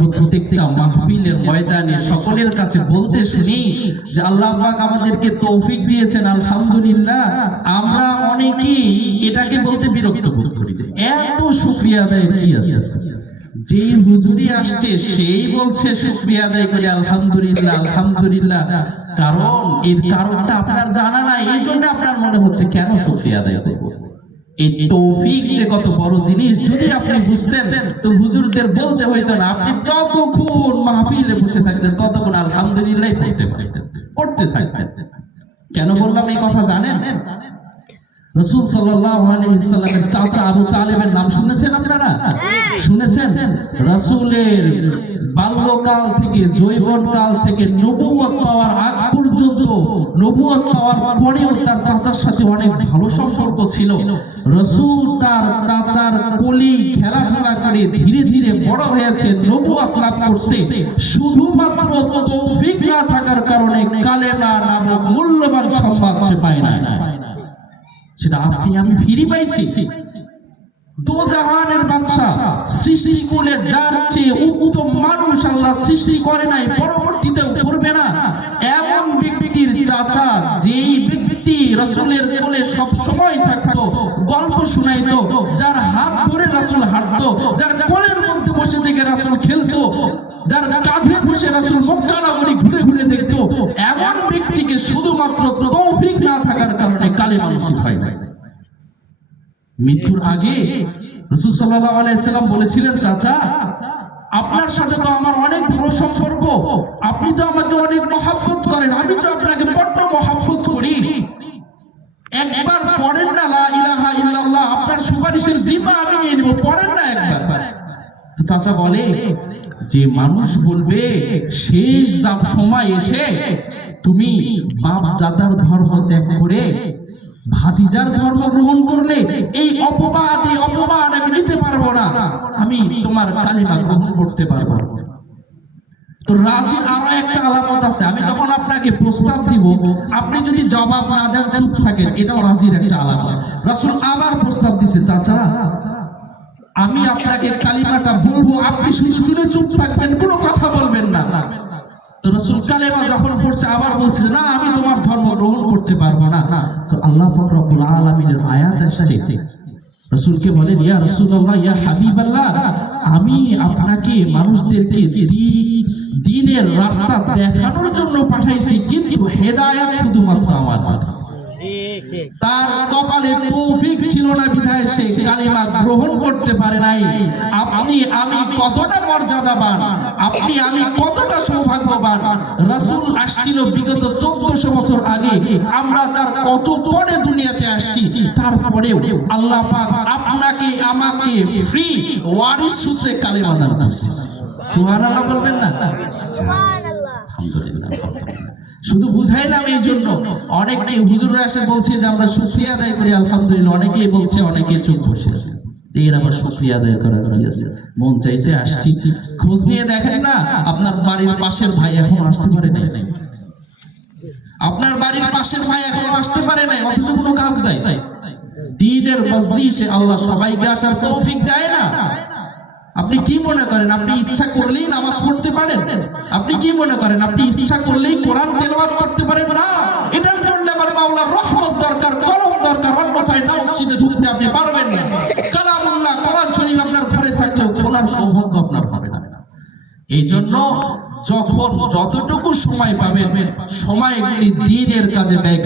প্রত্যেকটা মাহফিলের ময়দানে সকলের কাছে বলতে শুনি যে আল্লাহ আমাদেরকে তৌফিক দিয়েছেন, আলহামদুলিল্লাহ। আমরা অনেকেই এটাকে বলতে বিরক্ত বোধ করি এত কি আছে? যে হুজুরি আসছে, সেই বলছে শুকরিয়া আলহামদুলিল্লাহ আলহামদুলিল্লাহ। কারণ এর কারণটা আপনার জানা নাই, এই জন্য আপনার মনে হচ্ছে কেন শুকরিয়া আদায় করব? এই তৌফিক যে কত বড় জিনিস, যদি আপনি বুঝতেন, তো হুজুরদের বলতে হইতো না, আপনি ততক্ষণ মাহফিলে বসে থাকতেন, ততক্ষণ আলহামদুলিল্লাহ পড়তে পারতেন, পড়তে থাকতেন। কেন বললাম এই কথা জানেন? রসুল সাল্লামের চাচা আবু তালেবের নাম শুনেছেন আপনারা? শুনেছেন? রাসূলের বাল্যকাল থেকে জৈবন কাল থেকে নবুয়ত পাওয়ার আগ পর্যন্ত নবুয়ত পাওয়ার পরেও তার চাচার সাথে অনেক ভালো সম্পর্ক ছিল। রসুল তার চাচার কোলে খেলাধুলা করে ধীরে ধীরে বড় হয়েছে নবুয়ত লাভ করছে। শুধুমাত্র তৌফিক না থাকার কারণে কালেমা নামক মূল্যবান সম্মান সে পায় না সেটা আপনি আমি ফিরি পাইছি। বাদশা সৃষ্টি যার চেয়ে মানুষ আল্লাহ সৃষ্টি করে নাই করবে না। এমন ব্যক্তির চাচা যেই ব্যক্তি রসুলের কোলে সব সময় থাকতো, গল্প শুনাইতো, যার হাত ধরে রাসূল হাঁটতো, যার কোলের মধ্যে বসে থেকে রাসূল খেলতো, যার কাঁধে বসে রাসূল মক্কা ঘুরে ঘুরে দেখতো এমন ব্যক্তিকে শুধুমাত্র তৌফিক না থাকার কারণে কালেমা নসিব হয় নাই মৃত্যুর আগে রসুল সাল্লাল্লাহু আলাইহি সাল্লাম বলেছিলেন, চাচা, আপনার সাথে তো আমার অনেক ভালো সম্পর্ক। আপনি তো আমাকে অনেক মহাব্বত করেন। আমি তো আপনাকে বড্ড মহাব্বত করি। একবার পড়েন না, লা ইলাহা ইল্লাল্লাহ। আপনার সুপারিশের জিম্মা আমি নিয়ে নেব। পড়েন না একবার। চাচা বলে, যে মানুষ বলবে, শেষ সময় এসে তুমি বাপ দাদার ধর্ম ত্যাগ করে ভাতিজার ধর্ম গ্রহণ করলে এই অপবাদ এই অপমান আমি নিতে পারব না। আমি তোমার কালিমা গ্রহণ করতে পারব। আবার প্রস্তাব চাচা, আমি আপনাকে কালিমাটা বলব। আপনি শুনে চুপ থাকবেন, কোনো কথা বলবেন না। তো রাসূল কালেমা যখন পড়ছে, আবার বলছে, না, আমি তোমার ধর্ম গ্রহণ করতে পারব না। আল্লাহ রব্বুল আলামিনের আয়াত আসছে রাসূলকে বলেন, ইয়া রাসূলুল্লাহ, ইয়া হাবিবাল্লাহ, আমি আপনাকে মানুষদেরকে দিনের রাস্তা দেখানোর জন্য পাঠাইছি, কিন্তু হেদায়েত শুধুমাত্র আমার হাতে। তার কপালে তৌফিক ছিল না বিধায় সে কালিমা গ্রহণ করতে পারে নাই। আপনি আমি কতটা মর্যাদাবান? আপনি আমি কতটা সৌভাগ্যবান? রাসূল আসছিল বিগত 1400 বছর আগে। আমরা তার কত পরে দুনিয়াতে আসছি তারপরেও আল্লাহ পাক আপনাকে আমাকে ফ্রি ওয়ারিস সূত্রে কালিমা দান করছে। সুবহানাল্লাহ বলবেন না? সুবহানাল্লাহ। আলহামদুলিল্লাহ। শুধু বুঝাইলাম এই জন্য। অনেকে হুজুররা এসে বলছে যে, আমরা শুকরিয়া আদায় করি, আলহামদুলিল্লাহ। অনেকেই বলছে অনেকে চুপ বসে খোঁজ নিয়ে না, আপনার বাড়ির পাশের ভাই এখন আসতে পারে নাই। আপনার বাড়ির পাশের আসতে পারে কোনো কাজ দেয় আল্লাহ সবাইকে আসার তৌফিক দেয় না। আপনি কি মনে করেন? আপনি ইচ্ছা করলেই নামাজ পড়তে পারেন। আপনি কি মনে করেন? আপনি ইচ্ছা করলেই কোরআন তেলাওয়াত করতে পারেন? না। এটার জন্য আমার মাওলার রহমত দরকার, কলম দরকার। অন্যথায় না মসজিদে ঢুকতে আপনি পারবেন না। কালামুল্লাহ কোরআন শরীফ আপনার ঘরে থাকলেও খোলার সৌভাগ্য আপনার হবে না। এই জন্য যখন যতটুকু সময় পাবেন সময়গুলি দিনের কাজে ব্যয়